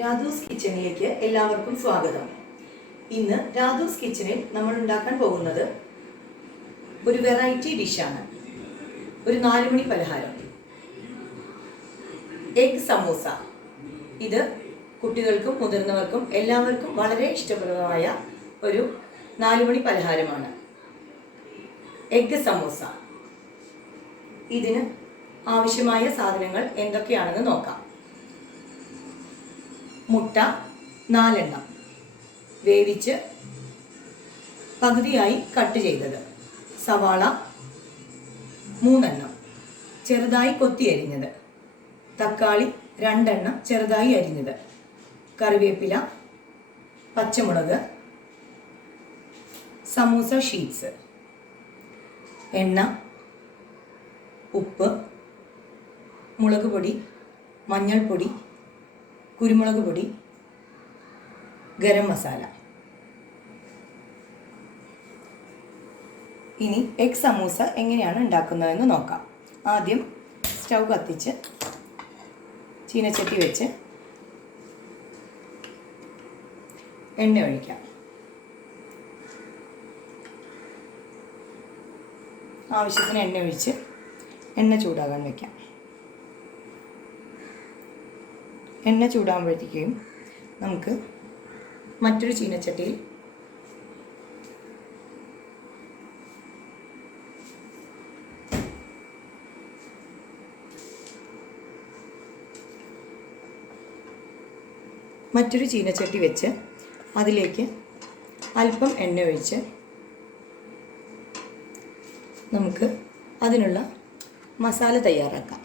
രാധൂസ് കിച്ചണിലേക്ക് എല്ലാവർക്കും സ്വാഗതം. ഇന്ന് രാധൂസ് കിച്ചണിൽ നമ്മൾ ഉണ്ടാക്കാൻ പോകുന്നത് ഒരു വെറൈറ്റി ഡിഷാണ്. ഒരു 4 മണി പലഹാരം, എഗ് സമോസ. ഇത് കുട്ടികൾക്കും മുതിർന്നവർക്കും എല്ലാവർക്കും വളരെ ഇഷ്ടപ്രദമായ ഒരു 4 മണി പലഹാരമാണ് എഗ് സമോസ. ഇതിന് ആവശ്യമായ സാധനങ്ങൾ എന്തൊക്കെയാണെന്ന് നോക്കാം. മുട്ട 4 എണ്ണം, വേവിച്ച് പകുതിയായി കട്ട് ചെയ്തത്. സവാള 3 എണ്ണം, ചെറുതായി കൊത്തി അരിഞ്ഞത്. തക്കാളി 2 എണ്ണം, ചെറുതായി അരിഞ്ഞത്. കറിവേപ്പില, പച്ചമുളക്, സമൂസ ഷീറ്റ്സ്, എണ്ണ, ഉപ്പ്, മുളക് പൊടി, മഞ്ഞൾപ്പൊടി, കുരുമുളക് പൊടി, ഗരം മസാല. ഇനി എഗ് സമൂസ എങ്ങനെയാണ് ഉണ്ടാക്കുന്നതെന്ന് നോക്കാം. ആദ്യം സ്റ്റൗ കത്തിച്ച് ചീനച്ചട്ടി വെച്ച് എണ്ണ ഒഴിക്കാം. ആവശ്യത്തിന് എണ്ണ ഒഴിച്ച് എണ്ണ ചൂടാകാൻ വയ്ക്കാം. എണ്ണ ചൂടാകുമ്പോഴത്തേക്കും നമുക്ക് മറ്റൊരു ചീനച്ചട്ടിയിൽ വെച്ച് അതിലേക്ക് അല്പം എണ്ണ ഒഴിച്ച് നമുക്ക് അതിനുള്ള മസാല തയ്യാറാക്കാം.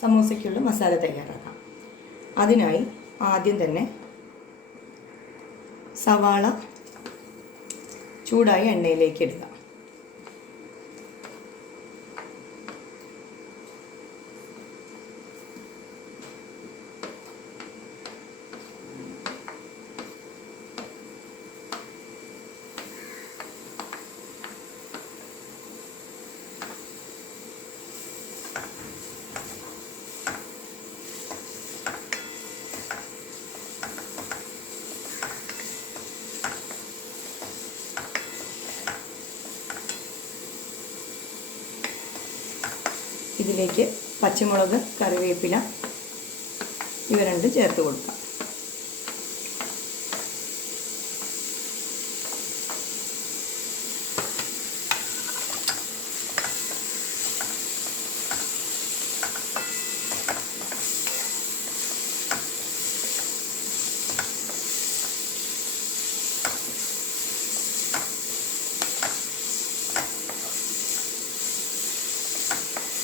സമോസയ്ക്കുള്ള മസാല തയ്യാറാക്കാം. അതിനായി ആദ്യം തന്നെ സവാള ചൂടായ എണ്ണയിലേക്ക് ഇടുക. ഇതിലേക്ക് പച്ചമുളക്, കറിവേപ്പില ഇവ രണ്ടും ചേർത്ത് കൊടുക്കാം.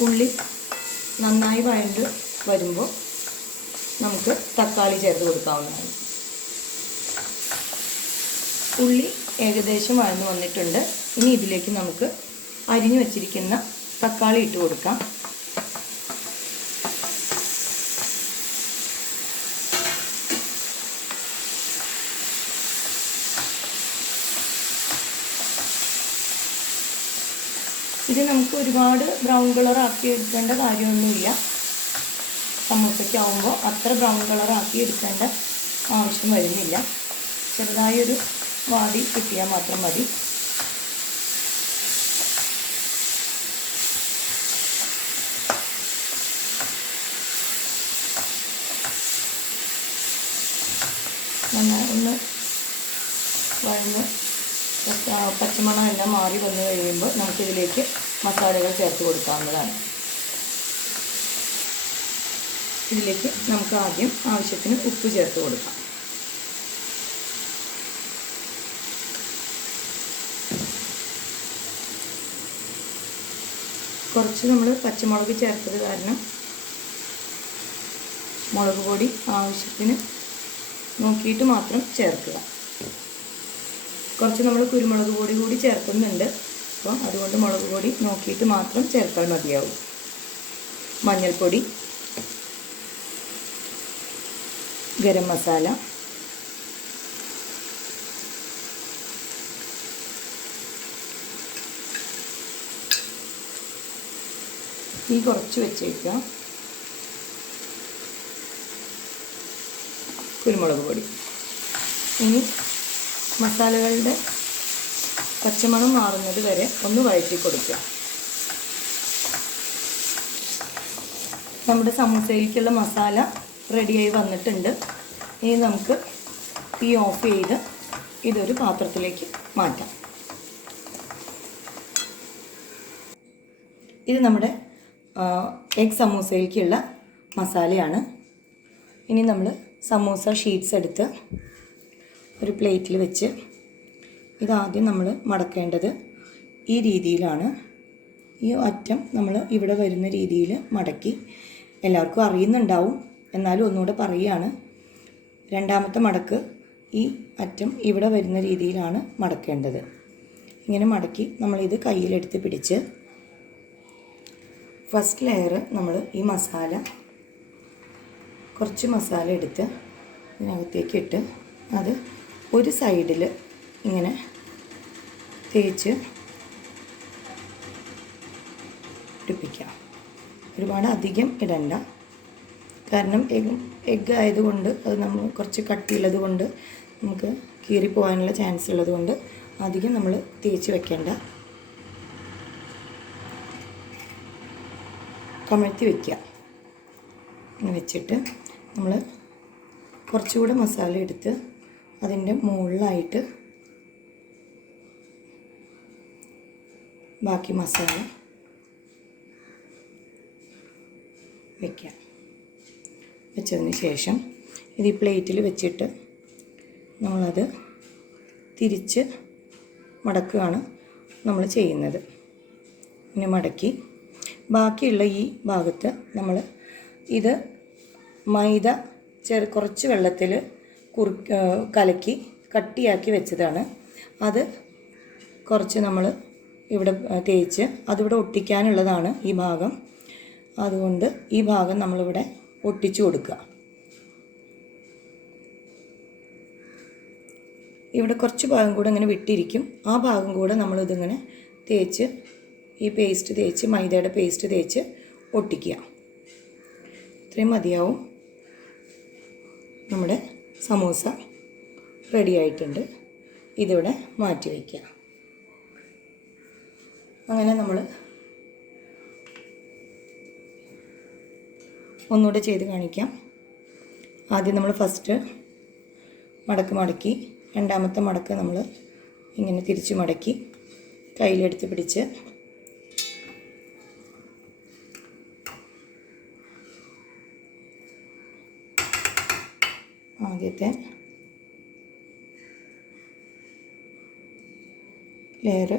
ഉള്ളി നന്നായി വഴണ്ട് വരുമ്പോൾ നമുക്ക് തക്കാളി ചേർത്ത് കൊടുക്കാവുന്നതാണ്. ഉള്ളി ഏകദേശം വഴന്ന് വന്നിട്ടുണ്ട്. ഇനി ഇതിലേക്ക് നമുക്ക് അരിഞ്ഞു വച്ചിരിക്കുന്ന തക്കാളി ഇട്ട് കൊടുക്കാം. ഇത് നമുക്ക് ഒരുപാട് ബ്രൗൺ കളർ ആക്കി എടുക്കേണ്ട കാര്യമൊന്നുമില്ല. സമൂസയ്ക്കാവുമ്പോൾ അത്ര ബ്രൗൺ കളർ ആക്കി എടുക്കേണ്ട ആവശ്യം വരുന്നില്ല. ചെറുതായൊരു വാടി കിട്ടിയാൽ മാത്രം മതി. നന്നായി ഒന്ന് വഴന്ന് പച്ചമണം എല്ലാം മാറി വന്നു കഴിയുമ്പോൾ നമുക്കിതിലേക്ക് മസാലകൾ ചേർത്ത് കൊടുക്കാവുന്നതാണ്. ഇതിലേക്ക് നമുക്ക് ആദ്യം ആവശ്യത്തിന് ഉപ്പ് ചേർത്ത് കൊടുക്കാം. കുറച്ച് നമ്മൾ പച്ചമുളക് ചേർത്തത് കാരണം മുളക് പൊടി ആവശ്യത്തിന് നോക്കിയിട്ട് മാത്രം ചേർക്കുക. കുറച്ച് നമ്മൾ കുരുമുളക് പൊടി കൂടി ചേർക്കുന്നുണ്ട്. അപ്പോൾ അതുകൊണ്ട് മുളക് പൊടി നോക്കിയിട്ട് മാത്രം ചേർത്താൽ മതിയാവും. മഞ്ഞൾപ്പൊടി, ഗരം മസാല, തീ കുറച്ച് വെച്ചേക്കുക. കുരുമുളക് പൊടി. ഇനി മസാലകളുടെ പച്ചമണം മാറുന്നത് വരെ ഒന്ന് വഴറ്റി കൊടുക്കുക. നമ്മുടെ സമൂസയിലേക്കുള്ള മസാല റെഡിയായി വന്നിട്ടുണ്ട്. ഇനി നമുക്ക് തീ ഓഫ് ചെയ്ത് ഇതൊരു പാത്രത്തിലേക്ക് മാറ്റാം. ഇത് നമ്മുടെ എഗ് സമൂസയിലേക്കുള്ള മസാലയാണ്. ഇനി നമ്മൾ സമൂസ ഷീറ്റ്സ് എടുത്ത് ഒരു പ്ലേറ്റിൽ വെച്ച് ഇതാദ്യം നമ്മൾ മടക്കേണ്ടത് ഈ രീതിയിലാണ്. ഈ അറ്റം നമ്മൾ ഇവിടെ വരുന്ന രീതിയിൽ മടക്കി, എല്ലാവർക്കും അറിയുന്നുണ്ടാവും എന്നാലും ഒന്നുകൂടെ പറയുകയാണ്. രണ്ടാമത്തെ മടക്ക് ഈ അറ്റം ഇവിടെ വരുന്ന രീതിയിലാണ് മടക്കേണ്ടത്. ഇങ്ങനെ മടക്കി നമ്മളിത് കയ്യിലെടുത്ത് പിടിച്ച് ഫസ്റ്റ് ലെയർ നമ്മൾ ഈ മസാല, കുറച്ച് മസാല എടുത്ത് ഇതിനകത്തേക്ക് ഇട്ട് അത് ഒരു സൈഡിൽ ഇങ്ങനെ തേച്ച് പിടിപ്പിക്കാം. ഒരുപാട് അധികം ഇടണ്ട, കാരണം എഗ്ഗ് ആയതുകൊണ്ട് അത് നമ്മൾ കുറച്ച് കട്ടിയുള്ളത് കൊണ്ട് നമുക്ക് കീറിപ്പോകാനുള്ള ചാൻസ് ഉള്ളത് കൊണ്ട് അധികം നമ്മൾ തേച്ച് വെക്കേണ്ട. കമഴ്ത്തി വയ്ക്കുക. ഇങ്ങനെ വെച്ചിട്ട് നമ്മൾ കുറച്ചുകൂടെ മസാല എടുത്ത് അതിൻ്റെ മുകളിലായിട്ട് ബാക്കി മസാല വയ്ക്കാം. വെച്ചതിന് ശേഷം ഇത് ഈ പ്ലേറ്റിൽ വെച്ചിട്ട് നമ്മളത് തിരിച്ച് മടക്കുകയാണ് നമ്മൾ ചെയ്യുന്നത്. ഇങ്ങനെ മടക്കി ബാക്കിയുള്ള ഈ ഭാഗത്ത് നമ്മൾ ഇത് മൈദ കുറച്ച് വെള്ളത്തിൽ കലക്കി കട്ടിയാക്കി വെച്ചതാണ്. അത് കുറച്ച് നമ്മൾ ഇവിടെ തേച്ച് അതിവിടെ ഒട്ടിക്കാനുള്ളതാണ് ഈ ഭാഗം. അതുകൊണ്ട് ഈ ഭാഗം നമ്മളിവിടെ ഒട്ടിച്ചു കൊടുക്കുക. ഇവിടെ കുറച്ച് ഭാഗം കൂടെ ഇങ്ങനെ വിട്ടിരിക്കും. ആ ഭാഗം കൂടെ നമ്മളിതിങ്ങനെ തേച്ച് ഈ പേസ്റ്റ് തേച്ച് മൈദയുടെ പേസ്റ്റ് തേച്ച് ഒട്ടിക്കുക. ഇത്രയും മതിയാവും. നമ്മുടെ സമൂസ റെഡി ആയിട്ടുണ്ട്. ഇതിവിടെ മാറ്റി വയ്ക്കുക. അങ്ങനെ നമ്മൾ ഒന്നുകൂടെ ചെയ്ത് കാണിക്കാം. ആദ്യം നമ്മൾ ഫസ്റ്റ് മടക്കി രണ്ടാമത്തെ മടക്ക് നമ്മൾ ഇങ്ങനെ തിരിച്ച് മടക്കി കയ്യിലെടുത്ത് പിടിച്ച് ആദ്യത്തെ ലെയർ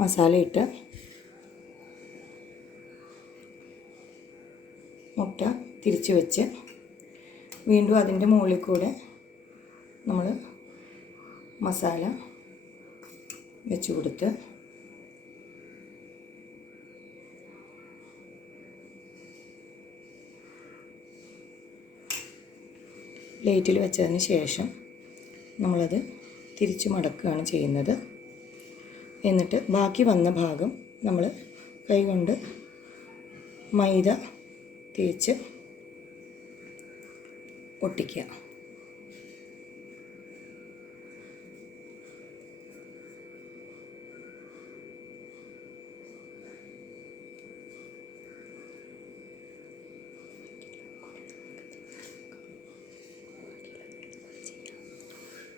മസാല ഇട്ട് മുട്ട തിരിച്ച് വെച്ച് വീണ്ടും അതിൻ്റെ മുകളിൽ കൂടെ നമ്മൾ മസാല വെച്ച് കൊടുത്ത് പ്ലേറ്റിൽ വെച്ചതിന് ശേഷം നമ്മളത് തിരിച്ച് മടക്കുകയാണ് ചെയ്യുന്നത്. എന്നിട്ട് ബാക്കി വന്ന ഭാഗം നമ്മൾ കൈകൊണ്ട് മൈദ തേച്ച് ഒട്ടിക്കുക.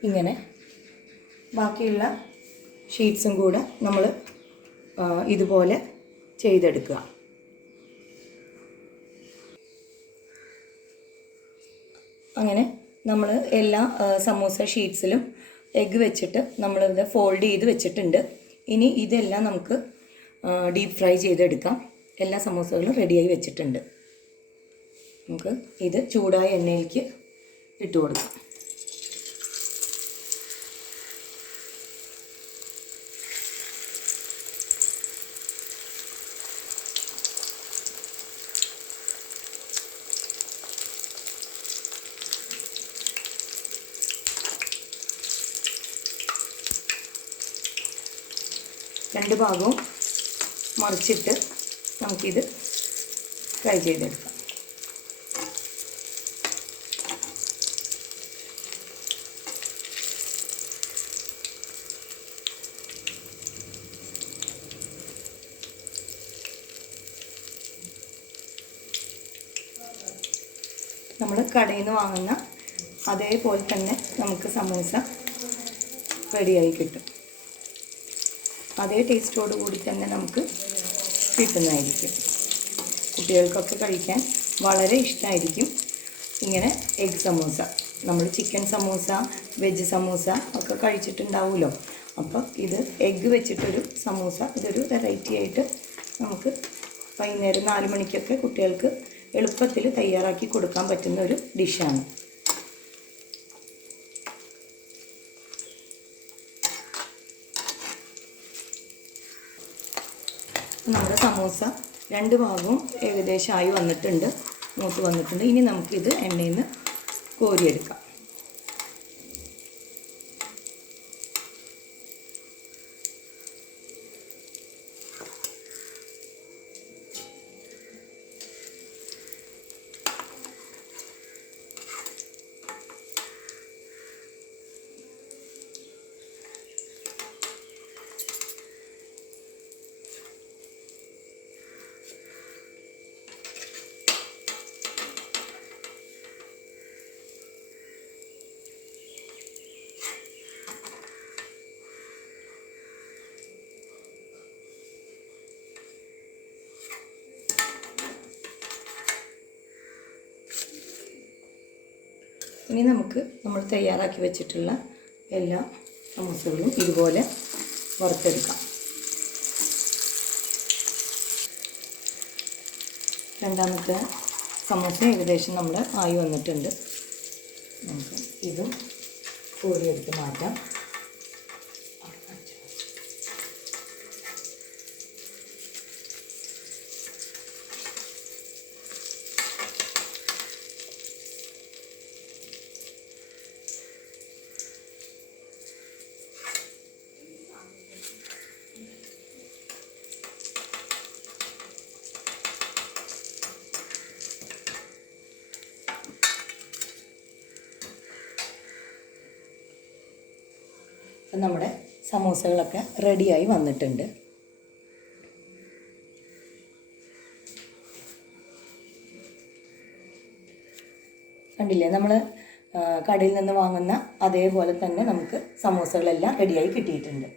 ഇങ്ങനെ ബാക്കിയുള്ള ഷീറ്റ്സും കൂടെ നമ്മൾ ഇതുപോലെ ചെയ്തെടുക്കുക. അങ്ങനെ നമ്മൾ എല്ലാ സമൂസ ഷീറ്റ്സിലും എഗ്ഗ് വെച്ചിട്ട് നമ്മളിത് ഫോൾഡ് ചെയ്ത് വെച്ചിട്ടുണ്ട്. ഇനി ഇതെല്ലാം നമുക്ക് ഡീപ്പ് ഫ്രൈ ചെയ്തെടുക്കാം. എല്ലാ സമൂസകളും റെഡിയായി വെച്ചിട്ടുണ്ട്. നമുക്ക് ഇത് ചൂടായ എണ്ണയിലേക്ക് ഇട്ട് കൊടുക്കാം. രണ്ട് ഭാഗവും മറിച്ചിട്ട് നമുക്കിത് ഫ്രൈ ചെയ്തെടുക്കാം. നമ്മൾ കടയിൽ നിന്ന് വാങ്ങുന്ന അതേപോലെ തന്നെ നമുക്ക് സമൂസ റെഡിയായി കിട്ടും. അതേ ടേസ്റ്റോട് കൂടി തന്നെ നമുക്ക് കിട്ടുന്നതായിരിക്കും. കുട്ടികൾക്കൊക്കെ കഴിക്കാൻ വളരെ ഇഷ്ടമായിരിക്കും. ഇങ്ങനെ എഗ് സമൂസ, നമ്മൾ ചിക്കൻ സമൂസ, വെജ് സമൂസ ഒക്കെ കഴിച്ചിട്ടുണ്ടാവുമല്ലോ. അപ്പോൾ ഇത് എഗ്ഗ് വെച്ചിട്ടൊരു സമൂസ, ഇതൊരു വെറൈറ്റി ആയിട്ട് നമുക്ക് വൈകുന്നേരം 4 മണിക്കൊക്കെ കുട്ടികൾക്ക് എളുപ്പത്തിൽ തയ്യാറാക്കി കൊടുക്കാൻ പറ്റുന്ന ഒരു ഡിഷാണ്. നമ്മുടെ സമൂസ 2 ഭാഗവും ഏകദേശം ആയി വന്നിട്ടുണ്ട്, മൂത്ത് വന്നിട്ടുണ്ട്. ഇനി നമുക്കിത് എണ്ണയിൽ നിന്ന് കോരിയെടുക്കാം. ഇനി നമുക്ക് നമ്മൾ തയ്യാറാക്കി വെച്ചിട്ടുള്ള എല്ലാ സമൂസകളും ഇതുപോലെ വറുത്തെടുക്കാം. രണ്ടാമത്തെ സമൂസ ഏകദേശം നമ്മൾ ആയി വന്നിട്ടുണ്ട്. നമുക്ക് ഇതും കോരിയെടുത്ത് മാറ്റാം. അപ്പം നമ്മുടെ സമൂസകളൊക്കെ റെഡിയായി വന്നിട്ടുണ്ട്. കണ്ടില്ലേ, നമ്മൾ കടയിൽ നിന്ന് വാങ്ങുന്ന അതേപോലെ തന്നെ നമുക്ക് സമൂസകളെല്ലാം റെഡിയായി കിട്ടിയിട്ടുണ്ട്.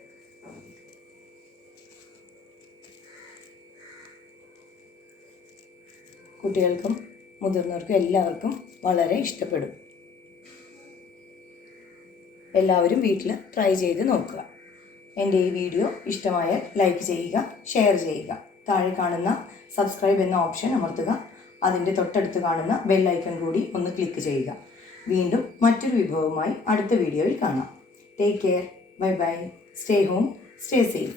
കുട്ടികൾക്കും മുതിർന്നവർക്കും എല്ലാവർക്കും വളരെ ഇഷ്ടപ്പെടും. എല്ലാവരും വീട്ടിൽ ട്രൈ ചെയ്ത് നോക്കുക. എൻ്റെ ഈ വീഡിയോ ഇഷ്ടമായാൽ ലൈക്ക് ചെയ്യുക, ഷെയർ ചെയ്യുക. താഴെ കാണുന്ന സബ്സ്ക്രൈബ് എന്ന ഓപ്ഷൻ അമർത്തുക. അതിൻ്റെ തൊട്ടടുത്ത് കാണുന്ന ബെൽ ഐക്കൺ കൂടി ഒന്ന് ക്ലിക്ക് ചെയ്യുക. വീണ്ടും മറ്റൊരു വിഭവവുമായി അടുത്ത വീഡിയോയിൽ കാണാം. Take care, bye bye, stay home, stay safe.